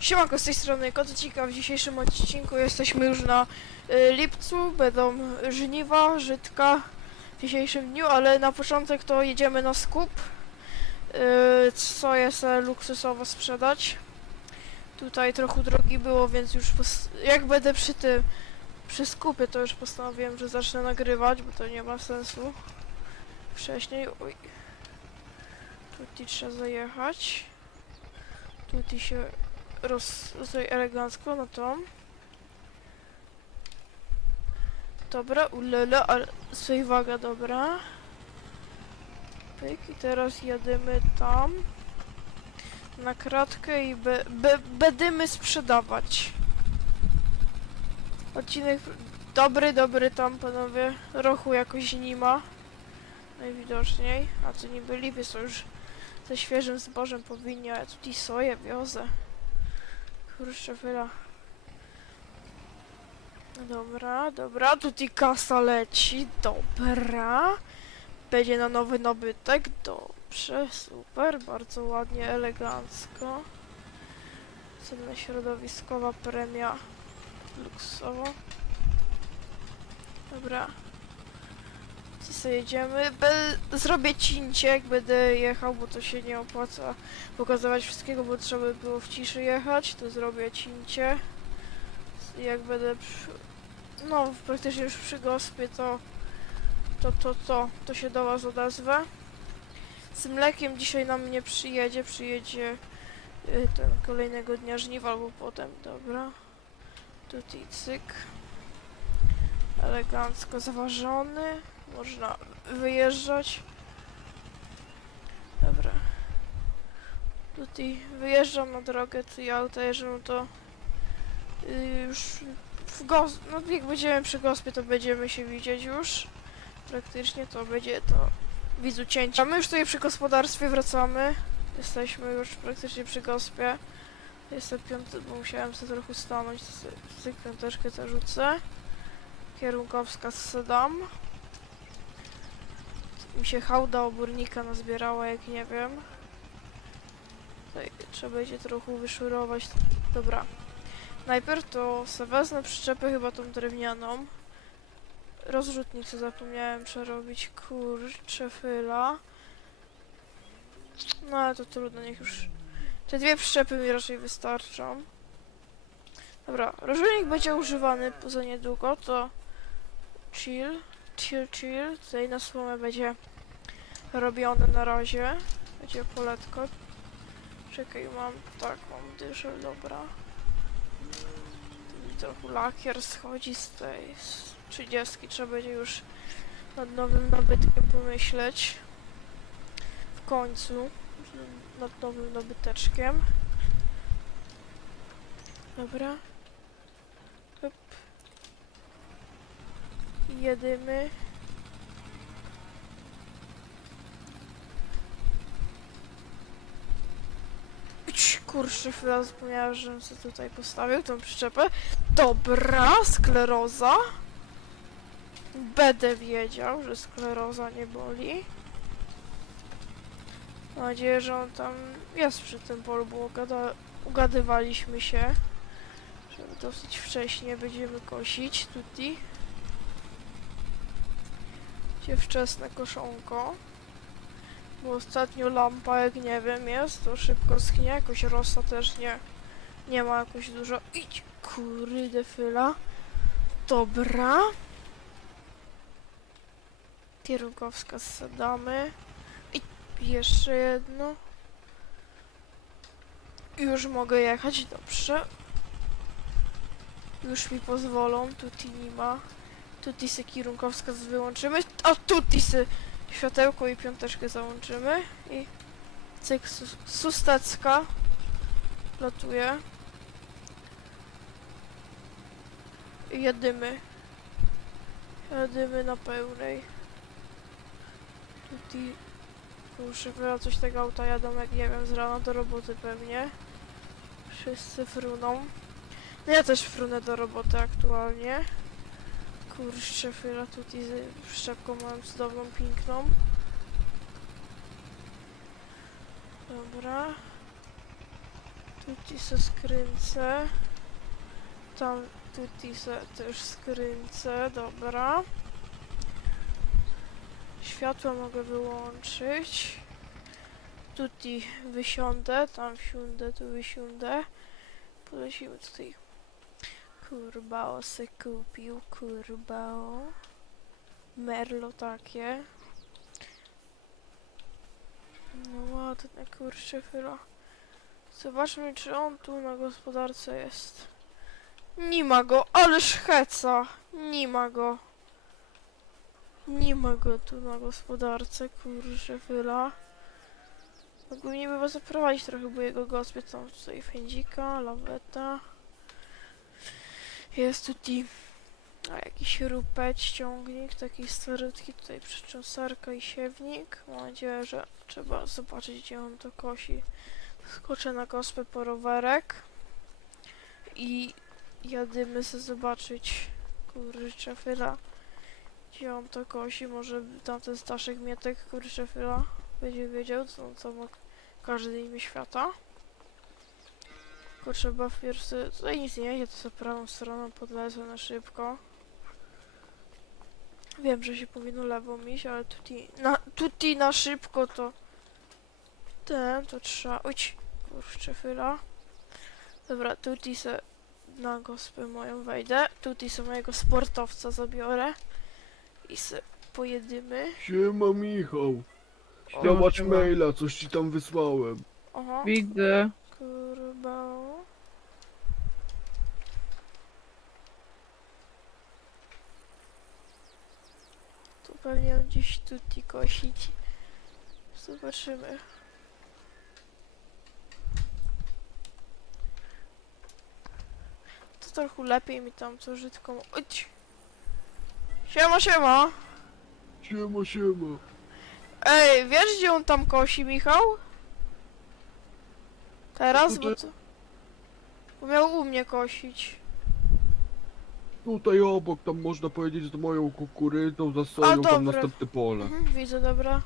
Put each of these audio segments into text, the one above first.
Siemanko, z tej strony Kotocika. W dzisiejszym odcinku jesteśmy już na y, lipcu. Będą żniwa, żytka w dzisiejszym dniu, ale na początek to jedziemy na skup. Y, co jest luksusowo sprzedać. Tutaj trochę drogi było, więc już jak będę przy tym przy skupie, to już postanowiłem, że zacznę nagrywać, bo to nie ma sensu. Wcześniej, oj. Tutaj trzeba zajechać. Tutaj się roz... tutaj elegancko na tą. Dobra, ulele, ale sobie waga dobra. Pyk i teraz jedziemy tam. Na kratkę i be, be, będziemy sprzedawać. Odcinek dobry, dobry tam panowie. Rochu jakoś nie ma. Najwidoczniej. A co niby lipiec to już ze świeżym zbożem powinni, a ja tutaj soję wiozę. Kurczę, wyla. Dobra, dobra, tutaj kasa leci, dobra. Będzie na nowy nabytek, dobrze, super, bardzo ładnie, elegancko. Cenna środowiskowa premia luksowo. Dobra. Gdzie sobie jedziemy? Be zrobię cięcie, jak będę jechał, bo to się nie opłaca pokazywać wszystkiego, bo trzeba by było w ciszy jechać, to zrobię cięcie. Jak będę przy... no praktycznie już przy gospie, to to, to, to, to się do was odezwę. Z mlekiem dzisiaj nam nie przyjedzie, przyjedzie y, ten kolejnego dnia żniwa albo potem, dobra. Tutaj cyk. Elegancko zaważony. Można wyjeżdżać. Dobra. Tutaj wyjeżdżam na drogę, auto jeżdżę, no to y, już w gos... no jak będziemy przy gospie, to będziemy się widzieć już. Praktycznie to będzie to widzu cięcia. A my już tutaj przy gospodarstwie wracamy. Jesteśmy już praktycznie przy gospie. Jestem piąty, bo musiałem sobie trochę stanąć, sobie cyk, piąteczkę zarzucę. Kierunkowska sedam. Mi się hałda obornika nazbierała, jak nie wiem. Tutaj trzeba będzie trochę wyszurować. Dobra. Najpierw to se wezmę przyczepę chyba tą drewnianą. Rozrzutnik co zapomniałem przerobić. Kurczę, fyla. No ale to trudno, niech już... Te dwie przyczepy mi raczej wystarczą. Dobra, rozrzutnik będzie używany za niedługo, to chill, chill, chill. Tutaj na słomę będzie robione na razie. Będzie poletko. Czekaj, mam, tak, mam dyszel, dobra. Trochę lakier schodzi z tej z 30. Trzeba będzie już nad nowym nabytkiem pomyśleć. W końcu. Nad nowym nabyteczkiem. Dobra. Hop. Jedymy. Chwila zapomniałem, żebym sobie tutaj postawił tą przyczepę. Dobra, skleroza. Będę wiedział, że skleroza nie boli. Mam nadzieję, że on tam jest przy tym polu, bo ugada ugadywaliśmy się, że dosyć wcześnie będziemy kosić tutaj. Gdzie wczesne koszonko. Bo ostatnio lampa, jak nie wiem, jest, to szybko schnie, jakoś rosa też nie, nie ma jakoś dużo. Idź, kurde fyla. Dobra. Kierunkowska z sadamy. I jeszcze jedno. Już mogę jechać, dobrze. Już mi pozwolą, tutaj nie ma. Tutaj se kierunkowska z- wyłączymy. A tutaj se światełko i piąteczkę załączymy. I cyk, sus sustecka. Latuje. I jedymy. Jedymy na pełnej. Tutaj chyba coś tego auta jadą, jak nie wiem, z rana do roboty pewnie. Wszyscy fruną. No ja też frunę do roboty aktualnie. Kurczę, chwila tutaj z szczepką mam cudowną, piękną. Dobra. Tutti se skręcę. Tam tutti se też skręcę, dobra. Światła mogę wyłączyć. Tutti wysiądę, tam wsiądę, tu wysiądę. Polecimy tutaj. Kurbao se kupił, kurbao. Merlo takie. No ładne, kurczę, chyba. Zobaczmy, czy on tu na gospodarce jest. Nie ma go, ale szheca. Nie ma go. Nie ma go tu na gospodarce, kurczę, chyba. Ogólnie by was zaprowadzić trochę, bo jego gospie tam tutaj fędzika, laweta. Jest tutaj a jakiś rupeć, ciągnik, taki starutki, tutaj przyczesarka i siewnik. Mam nadzieję, że trzeba zobaczyć, gdzie on to kosi. Skoczę na gospę po rowerek i jadymy sobie zobaczyć, kurczę, gdzie on to kosi. Może tamten Staszek Mietek, kurczę, fyla, będzie wiedział, co, co ma każdy imię świata. Tylko trzeba wpierw sobie, tutaj nic nie jedzie, to za prawą stroną podlecę na szybko. Wiem, że się powinno lewą iść, ale tutti na, tutti na szybko to ten, to trzeba, uć, kurczę, chwila. Dobra, tutti se na gospę moją wejdę, tutti se mojego sportowca zabiorę i se pojedymy. Siema Michał. Zobacz maila, coś ci tam wysłałem. Oho, Widzę. kurwa. On gdzieś tutti kosić. Zobaczymy. To trochę lepiej mi tam co żytką. Idź. Siema, siema. Siema, siema. Ej, wiesz gdzie on tam kosi, Michał? Teraz, bo to... Bo miał u mnie kosić. Tutaj obok, tam można powiedzieć z moją kukurydzą, za soją, tam dobra. następne pole. Mhm, widzę, dobra.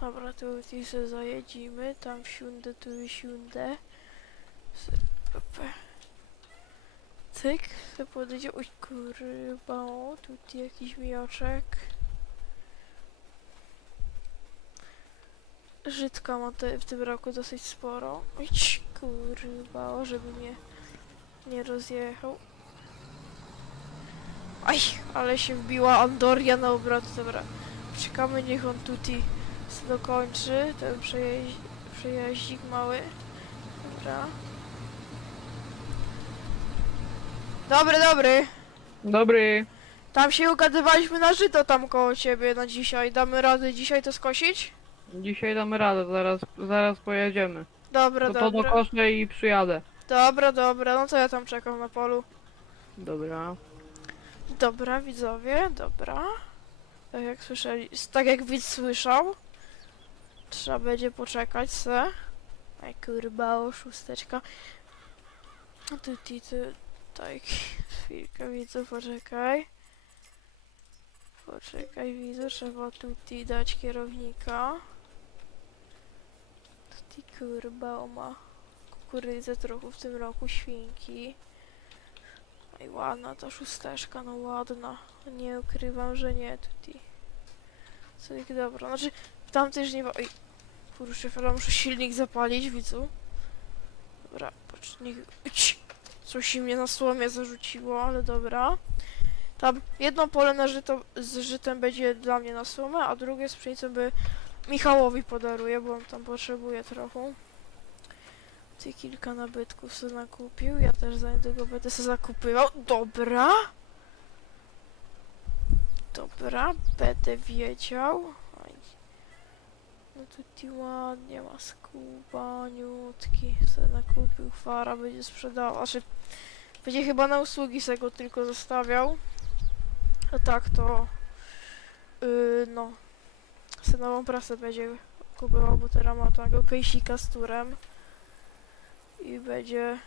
Dobra, tu tu se zajedziemy, tam wsiądę, tu. Se- ope. Cyk, se podejdzie, oj kurwa, o, tu jakiś mioczek. Żydka ma te, w tym roku dosyć sporo. Oj, kurwa, żeby mnie nie rozjechał. Aj, ale się wbiła Andoria na obrot, dobra. Czekamy, niech on tutaj dokończy ten przejeźdź, przejaździk mały. Dobra. Dobry, dobry. Dobry. Tam się ugadywaliśmy na żyto tam koło ciebie na dzisiaj. Damy radę dzisiaj to skosić? Dzisiaj damy radę, zaraz, zaraz pojedziemy. Dobra, To to dobra. dokoszę i przyjadę. Dobra, dobra, no to ja tam czekam na polu. Dobra. Dobra, widzowie, dobra. Tak jak słyszeli, tak jak widz słyszał, trzeba będzie poczekać se. Aj kurba, o szósteczka. A tu ty, ty, tak, chwilkę widzu, poczekaj. Poczekaj widzu, trzeba tutaj dać kierownika. Ty kurba, o ma kukurydzę trochę w tym roku, świnki. Ej, ładna ta szósteczka, no ładna. Nie ukrywam, że nie tutaj. Co jak dobra. Znaczy, w tamtej żniwa... Oj, kurczę, ale muszę silnik zapalić, widzu. Dobra, patrz, niech... Coś mnie na słomie zarzuciło, ale dobra. Tam jedno pole na żyto, z żytem będzie dla mnie na słomę, a drugie z pszenicą by Michałowi podaruję, bo on tam potrzebuje trochę. Ty kilka nabytków sobie nakupił, ja też za niedługo będę sobie zakupywał. Dobra. Dobra, będę wiedział. Aj. No tutaj ładnie ma skubaniutki. Sobie nakupił, fara będzie sprzedał. Znaczy, będzie chyba na usługi sobie go tylko zostawiał. A tak to... Yy, no. Se nową prasę będzie kupował, bo teraz ma tego kejsika z turem i będzie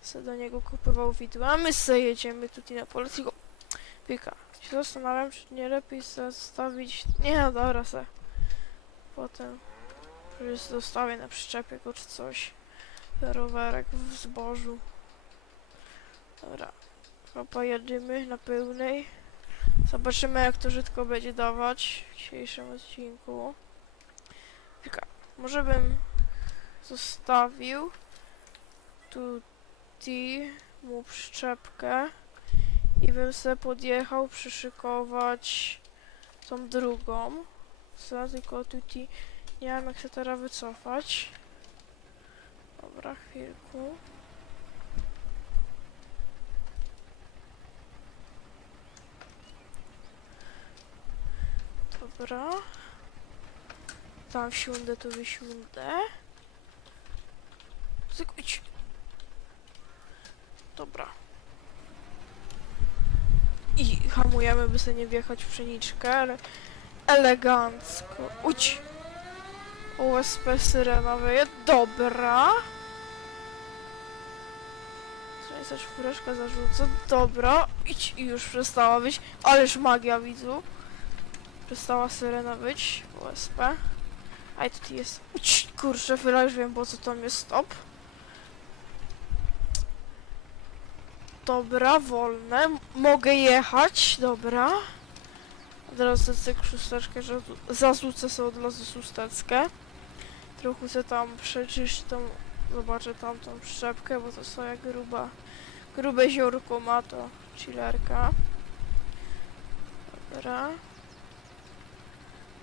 se do niego kupował widły, a my se jedziemy tutaj na pole, tylko Wika, Się zastanawiam, czy nie lepiej zostawić... Nie, no dobra, se. Potem... Już zostawię na przyczepie go czy coś. Rowerek w zbożu. Dobra. Chyba pojedziemy na pełnej. Zobaczymy jak to żytko będzie dawać w dzisiejszym odcinku. Tylko, może bym zostawił tu ti mu przyczepkę i bym sobie podjechał przyszykować tą drugą. Co, tylko tutaj nie wiem jak się teraz wycofać. Dobra, chwilku. Dobra. Tam wsiądę, tu wysiądę. Zykujcie. Dobra. I hamujemy, by sobie nie wjechać w pszeniczkę, ale elegancko. Uć! USP syrena wyje. Dobra. Trzeba czwóreczka zarzucę. Dobra. Idź i już przestała być. Ależ magia widzu. Przestała syrena być. USP. A i tutaj jest. Uć, kurczę, chwila, wiem po co tam jest stop. Dobra, wolne. Mogę jechać, dobra. Razu cyk szósteczkę, że zarzucę sobie od razu szósteczkę. Trochę se tam przeczyść tą, zobaczę tamtą przyczepkę, bo to swoja gruba, grube ziórko ma to chillerka. Dobra.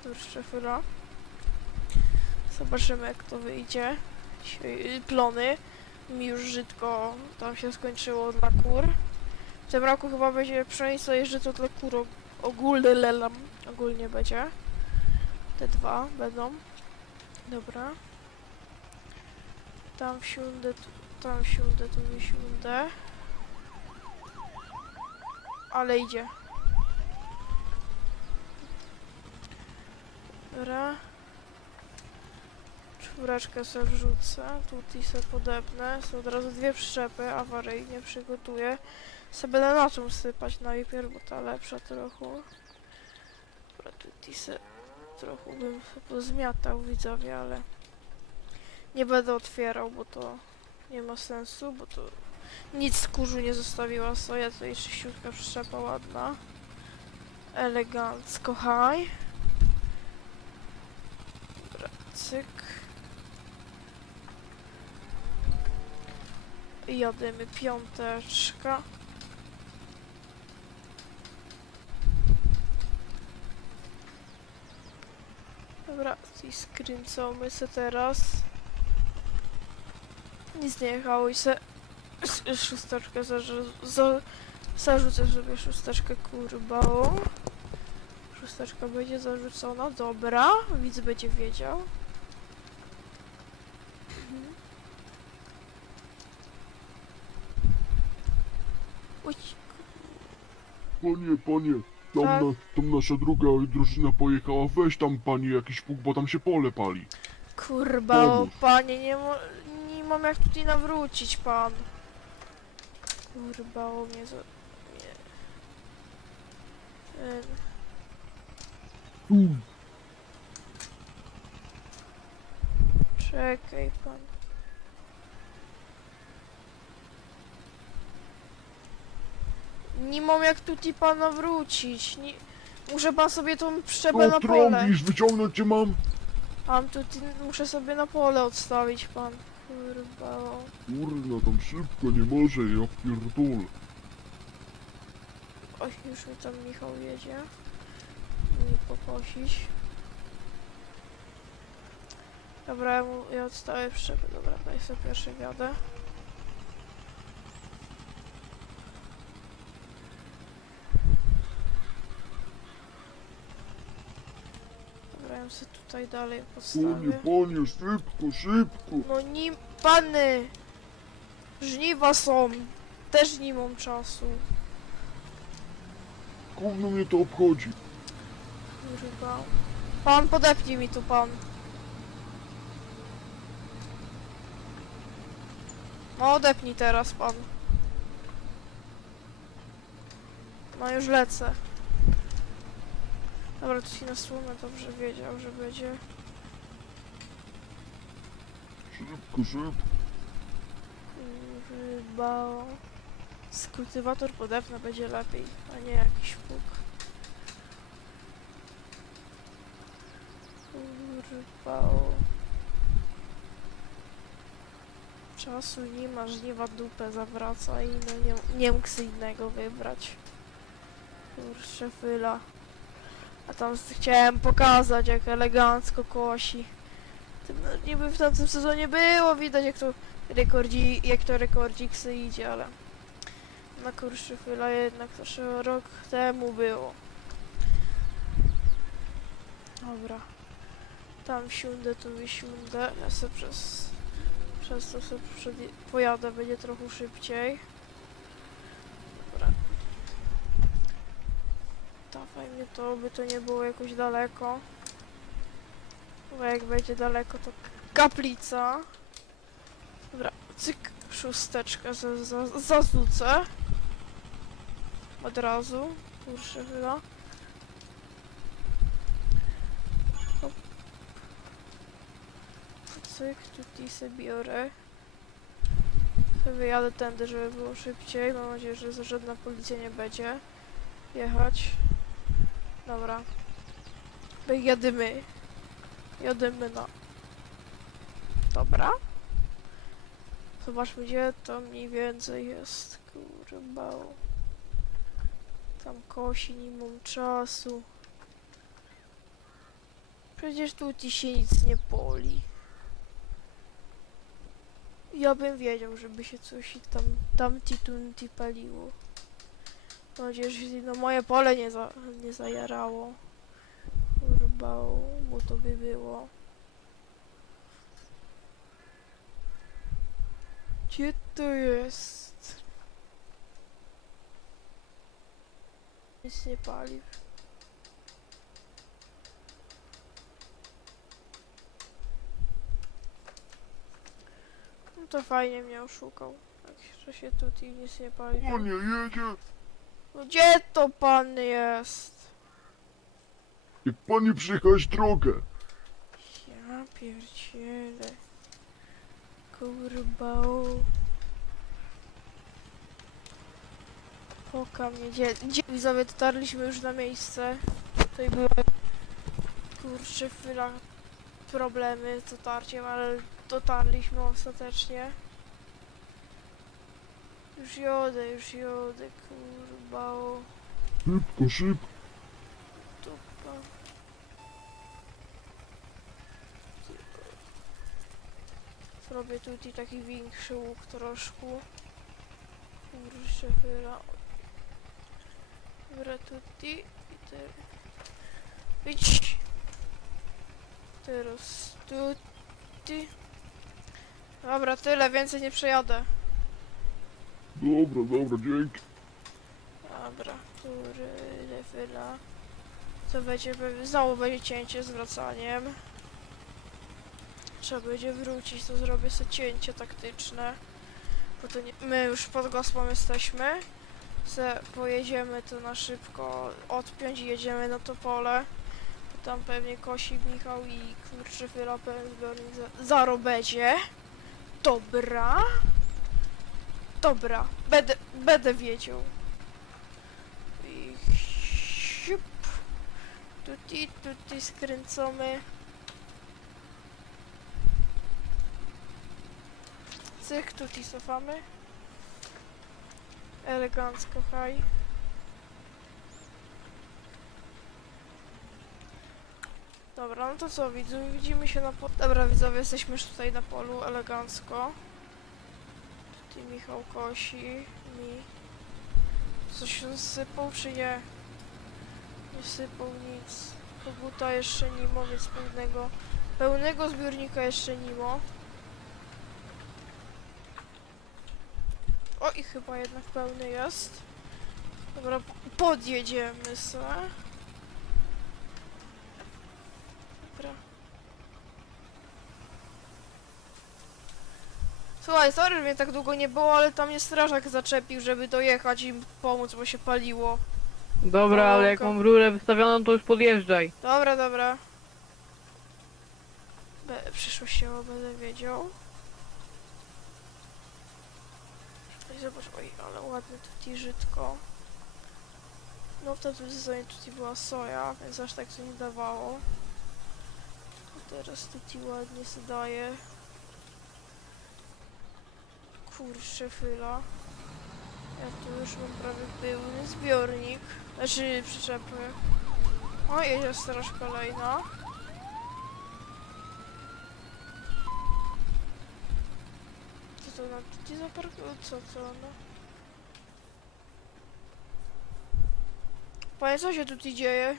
To jeszcze chwila. Zobaczymy jak to wyjdzie. Y, plony. Mi już żytko tam się skończyło dla kur. W tym roku chyba będzie pszenica i żyto dla kur og- ogólny lelam. Ogólnie będzie. Te dwa będą. Dobra. Tam tu, tam wsiądę, tu wysiądę. Ale idzie. Dobra. Czwóreczkę sobie wrzucę, tutaj sobie podepnę, sobie od razu dwie przyczepy awaryjnie przygotuję. Sobie na czym sypać najpierw, bo ta lepsza trochę. Dobra, tutaj sobie trochę bym pozmiatał widzowie, ale nie będę otwierał, bo to nie ma sensu, bo to nic z kurzu nie zostawiła soja, tutaj czyściutka przyczepa ładna. Elegancko, haj. Dobra, cyk. I Jadymy piąteczka. Dobra, i skręcamy se teraz. Nic nie jechało i se szósteczkę zarzu- za, zarzucę sobie szósteczkę kurbałą. Szósteczka będzie zarzucona, dobra, widz będzie wiedział. Mhm. Uj, Panie, panie, tam, Tak? na, tam nasza druga drużyna pojechała, weź tam pani jakiś pług, bo tam się pole pali. kurba, o Pomóż. panie, nie, mo nie mam jak tutaj nawrócić pan. Kurba, o mnie za... Nie. Em, Tu, Czekaj pan. Nie mam jak tutaj pana wrócić. Nie... Muszę pan sobie tą przyczepę na tu pole. trąbisz, wyciągnąć cię mam. Mam tutaj, muszę sobie na pole odstawić pan. Kurwa. Kurna, tam szybko, nie może, ja pierdolę. Oj, już mi tam Michał jedzie. Mi pokosić. Dobra, ja, mu, ja odstawię przyczepę. Dobra, daj sobie pierwszy wiadę. Dobra, ja sobie tutaj dalej Panie, postawię. panie, szybko, szybko. No nim, pany! Żniwa są! Też nie mam czasu. Gówno mnie to obchodzi. Kurwa. Pan podepnij mi tu pan. No odepnij teraz pan. No już lecę. Dobra, tu się na słomę dobrze wiedział, że będzie. Szybko, szybko. Chyba... Skultywator podepnę będzie lepiej, a nie jakiś pług. Kurwa. Czasu nie ma, żniwa dupę zawraca i no nie, nie mógł innego wybrać. Kurczę, fyla. A tam chciałem pokazać, jak elegancko kosi. Tym, no, niby w tamtym sezonie było widać, jak to rekordzi, jak to rekordzik se idzie, ale na kurszy chwila jednak to rok temu było. Dobra. Tam siądę, tu wysiądę. Ja se przez, przez to sobie pojadę, będzie trochę szybciej. Dobra. Dawaj mnie to, by to nie było jakoś daleko. Bo jak będzie daleko, to kaplica. Dobra, cyk, szósteczkę za, za. Od razu. Kurczę, chyba. Cyk, tutaj sobie biorę. Sobie Wyjadę tędy, żeby było szybciej. Mam nadzieję, że żadna policja nie będzie jechać. Dobra. My jadymy. Jadymy na... Dobra. Zobaczmy, gdzie to mniej więcej jest. Kurwa. Tam kosi, nie mam czasu. Przecież tu ci się nic nie poli. Ja bym wiedział, żeby się coś tam, tam ti tunti paliło. Mam nadzieję, że się no moje pole nie, za, nie zajarało. Kurwa, bo to by było. Gdzie to jest? Nic nie pali. No to fajnie mnie oszukał. Jak że się tutaj nic nie pali. O nie, jedzie. Gdzie to pan jest? Jak pani przyjechać drogę. Ja pierdzielę. Kurba. Poka mnie, gdzie, gdzie widzowie dotarliśmy już na miejsce. Tutaj były kurczę chwila problemy z dotarciem, ale dotarliśmy ostatecznie. Już jodę, już jodę, kurba. Szybko, szybko. Dupa. Zrobię tutaj taki większy łuk troszkę. Kurczę, chyra. Dobra, tutaj i ty. Idź. Teraz tutaj. Dobra, tyle, więcej nie przejadę. Dobra, dobra, dzięki. Dobra, który levela. To będzie, pe- znowu będzie cięcie z wracaniem. Trzeba będzie wrócić, to zrobię sobie cięcie taktyczne. Bo to nie, my już pod gospą jesteśmy. Se pojedziemy to na szybko odpiąć i jedziemy na to pole. Bo tam pewnie kosi Michał i kurczy chyla pełen zbiornik. Dobra. Dobra, będę, będę wiedział. I. Tuti, tuti skręcamy. Cyk, tuti cofamy. Elegancko, haj. Dobra, no to co widzu, widzimy się na polu. Dobra widzowie, jesteśmy już tutaj na polu, elegancko. Tutaj Michał kosi, mi. Coś się sypał czy nie? Nie sypał nic. Koguta jeszcze nimo, więc pełnego, pełnego zbiornika jeszcze nimo. O i chyba jednak pełny jest. Dobra, podjedziemy se. Dobra. Słuchaj, sorry, że mnie tak długo nie było, ale tam mnie strażak zaczepił, żeby dojechać i pomóc, bo się paliło. Dobra, ale jak Kolonka. mam rurę wystawioną, to już podjeżdżaj. Dobra, dobra. Be, przyszłościowo będę wiedział. Oj, zobacz, oj, ale ładne tutaj żytko. No w tamtym sezonie tutaj była soja, więc aż tak to nie dawało. A teraz tutaj ładnie się daje. Kurczę, fyla. Ja tu już mam prawie pełny zbiornik. Znaczy przyczepy. O, jedzie straż kolejna. Co to na tutaj zaparkował? Co to ona? Panie, co się tutaj dzieje?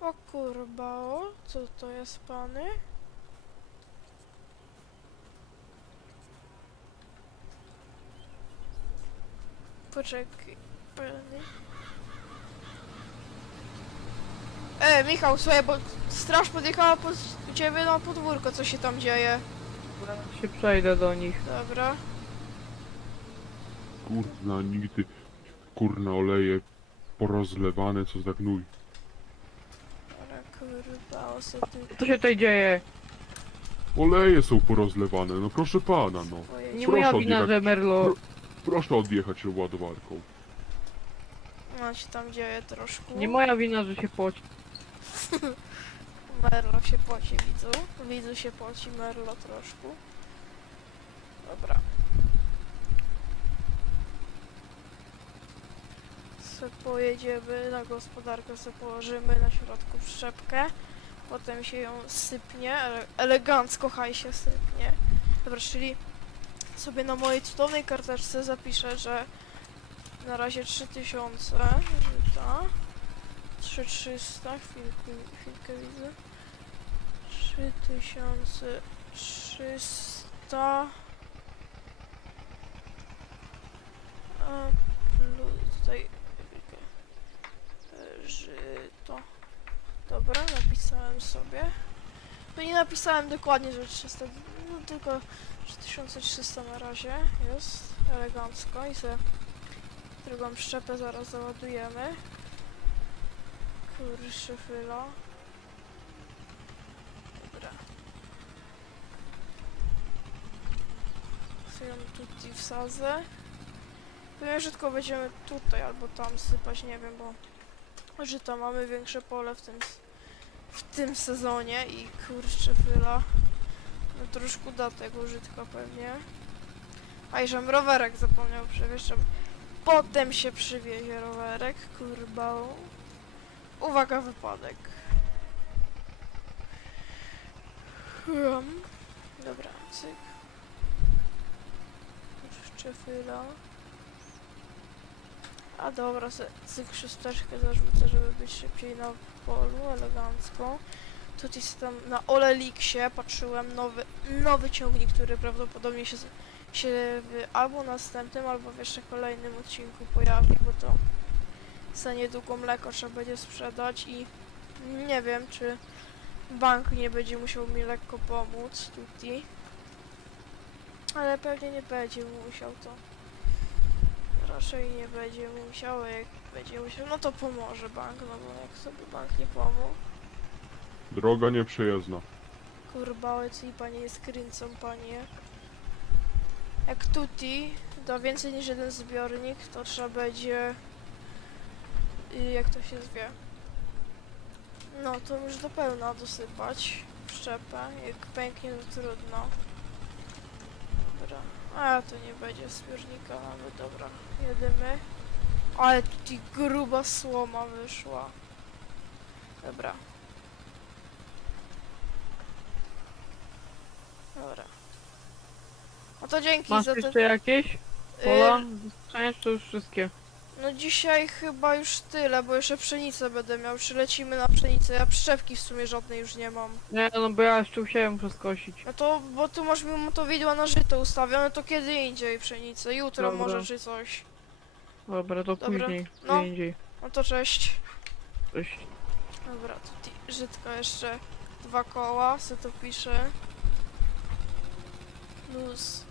O kurba, o, co to jest pany? Poczekaj. E, Michał, słuchaj, bo straż podjechała pod ciebie na podwórko, co się tam dzieje? Się przejdę do nich. Dobra. Kurna, nigdy. Kurna, oleje porozlewane, co za gnój. Dobra, kurwa, Co się tutaj dzieje? Oleje są porozlewane, no proszę pana, no. Nie Proszę moja wina, odjechać. że Merlo... Proszę odjechać ładowarką. No się tam dzieje troszkę. Nie moja wina, że się poci. Merlo się poci, widzu. Widzu się poci, Merlo troszkę. Dobra. Se pojedziemy na gospodarkę, se położymy na środku przyczepkę. Potem się ją sypnie, ele elegancko haj się sypnie. Dobra, czyli sobie na mojej cudownej karteczce zapiszę, że na razie 3000 żyta. 3300, chwilkę, chwilkę widzę. 3300 a plus tutaj e, żyto. Dobra, napisałem sobie. No nie napisałem dokładnie, że 300, no tylko 3300 na razie jest elegancko i sobie drugą szczepę zaraz załadujemy. Kurczę, fyla. Dobra. Co ją tutaj wsadzę? Powiem, że tylko będziemy tutaj albo tam sypać, nie wiem, bo żyta mamy większe pole w tym, w tym sezonie i kurczę, fyla. No troszkę da tego żytka pewnie. A i żem rowerek zapomniał przewieźć, potem się przywiezie rowerek, kurba. Uwaga, wypadek. Hmm. Dobra, cyk. Jeszcze. A dobra, cyk szósteczkę zarzucę, żeby być szybciej na polu, elegancko. Tutaj tam na Oleliksie patrzyłem nowy, nowy ciągnik, który prawdopodobnie się, z- się w albo następnym, albo w jeszcze kolejnym odcinku pojawi, bo to za niedługo mleko trzeba będzie sprzedać i nie wiem, czy bank nie będzie musiał mi lekko pomóc tutaj. Ale pewnie nie będzie musiał to. Raczej nie będzie musiał, a jak będzie musiał, no to pomoże bank, no bo jak sobie bank nie pomógł. Droga nieprzejezdna. Kurba, ale co i panie jest kręcą, panie. Jak tuti da więcej niż jeden zbiornik, to trzeba będzie... y, Jak to się zwie? No, to już do pełna dosypać szczepę. Jak pęknie, to trudno. Dobra. A, to nie będzie zbiornika nawet, dobra. Jedymy. Ale tutaj gruba słoma wyszła. Dobra. Dobra. No to dzięki Masz za te... jeszcze jakieś y, pola? Zostaniesz to już wszystkie. No dzisiaj chyba już tyle, bo jeszcze pszenicę będę miał. Czy lecimy na pszenicę? Ja przyczepki w sumie żadnej już nie mam. Nie, no bo ja jeszcze u siebie muszę skosić. No to, bo tu masz mi to widła na żyto ustawione, to kiedy indziej pszenicę? Jutro Dobra. może czy coś. Dobra, to Dobra, później. no. Gdzie indziej. No to cześć. Cześć. Dobra, tutaj żytka jeszcze dwa koła, se to piszę. Plus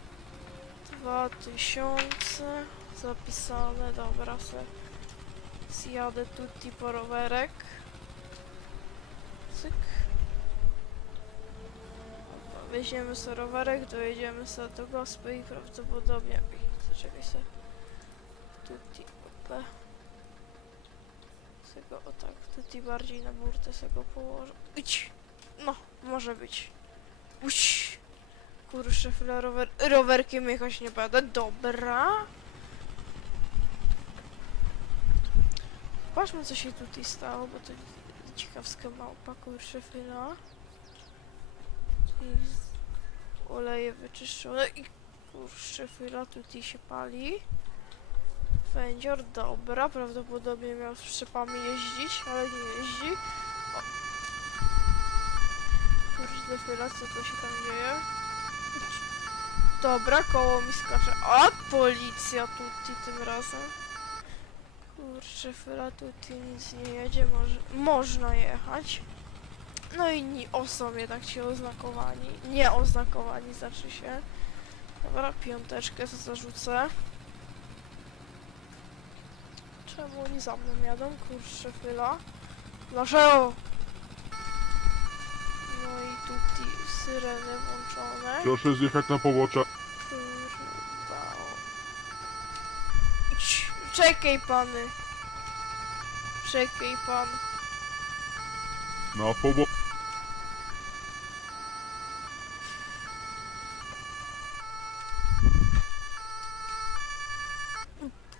dwa tysiące zapisane, dobra se Zjadę tutti po rowerek. Cyk. Dobra, Weźmiemy sobie rowerek, dojedziemy sobie do gospy i prawdopodobnie... Zaczekaj sobie. Tutti, opa. Tego, o tak, tutti bardziej na burtę sobie go położę. Idź! No, może być. Uś! Kurczę, chwilę rower, rowerkiem jechać nie będę. Dobra. Patrzmy, co się tutaj stało, bo to ciekawska małpa, kurczę, chwila. Oleje wyczyszczone i kurczę, chwila, tutaj się pali. Wędzior, dobra, prawdopodobnie miał z szczepami jeździć, ale nie jeździ. O. Kurde, co to się tam dzieje? Dobra, koło mi skacze. A, policja tutaj tym razem. Kurczę, chwila, tutaj nic nie jedzie, może, można jechać. No i inni są jednak ci oznakowani. Nie oznakowani, znaczy się. Dobra, piąteczkę to zarzucę. Czemu oni za mną jadą? Kurczę, chwila. Dlaczego? No i tutaj syreny włączone. Proszę zjechać na pobocze. Kurwa. Idź, Czekaj pany. Czekaj pan. Na pobocze.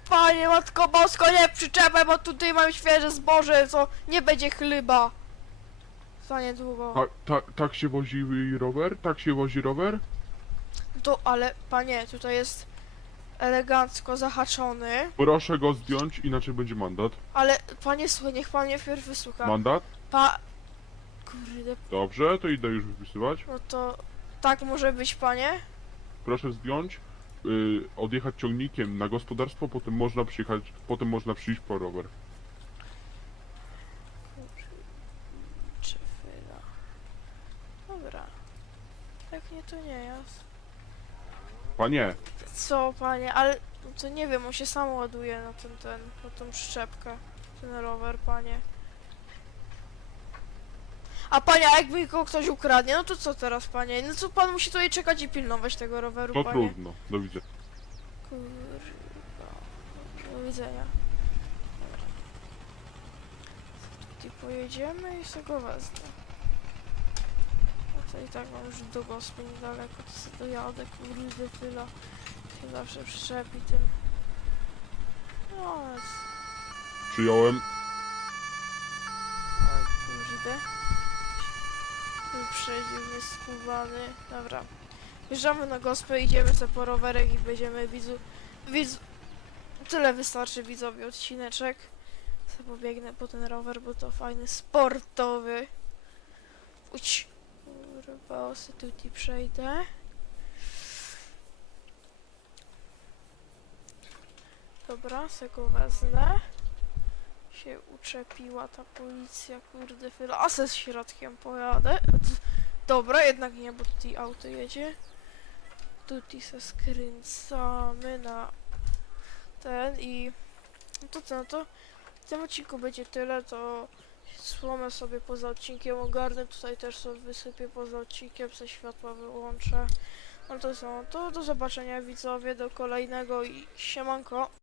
Panie matko bosko, nie przyczepę, bo tutaj mam świeże zboże, co nie będzie chlyba. Za niedługo. Tak, tak, tak się wozi rower? Tak się wozi rower? To, ale panie, tutaj jest elegancko zahaczony. Proszę go zdjąć, inaczej będzie mandat. Ale panie, słuchaj, niech pan mnie wpierw wysłucha. Mandat? Pa... Kurde, Dobrze, to idę już wypisywać. no to... Tak może być, panie? Proszę zdjąć, odjechać ciągnikiem na gospodarstwo, potem można przyjechać, potem można przyjść po rower. Dobra. Jak nie, to nie jest. Panie, Co, panie, ale to nie wiem, on się sam ładuje na ten, ten, na tą szczepkę. Ten rower, panie. A panie, a jakby go ktoś ukradnie, no to co teraz, panie? No co pan musi tutaj czekać i pilnować tego roweru, to panie? trudno. Do widzenia. Kurwa. Do widzenia. Dobra. Tutaj pojedziemy i sobie go wezmę. No to i tak mam już do gospy niedaleko, to sobie dojadę, kurde, tyle. Się zawsze przyczepi tym. No, ale... Przyjąłem. Oj, kurde. Wyprzedził mnie skubany. Dobra. Wjeżdżamy na gospę, idziemy sobie po rowerek i będziemy widzu... Widz... Tyle wystarczy widzowi odcineczek. Sobie pobiegnę po ten rower, bo to fajny, sportowy. Uć. Kurwa, tutaj przejdę. Dobra, go wezmę się uczepiła ta policja, kurde, fyla. A se z środkiem pojadę. Dobra, jednak nie, bo tutaj auto jedzie. Tutaj se skręcamy na ten i... No to co, no to w tym odcinku będzie tyle, to słomę sobie poza odcinkiem ogarnę, tutaj też sobie wysypię poza odcinkiem, se światła wyłączę. No to co, to do zobaczenia widzowie, do kolejnego i siemanko.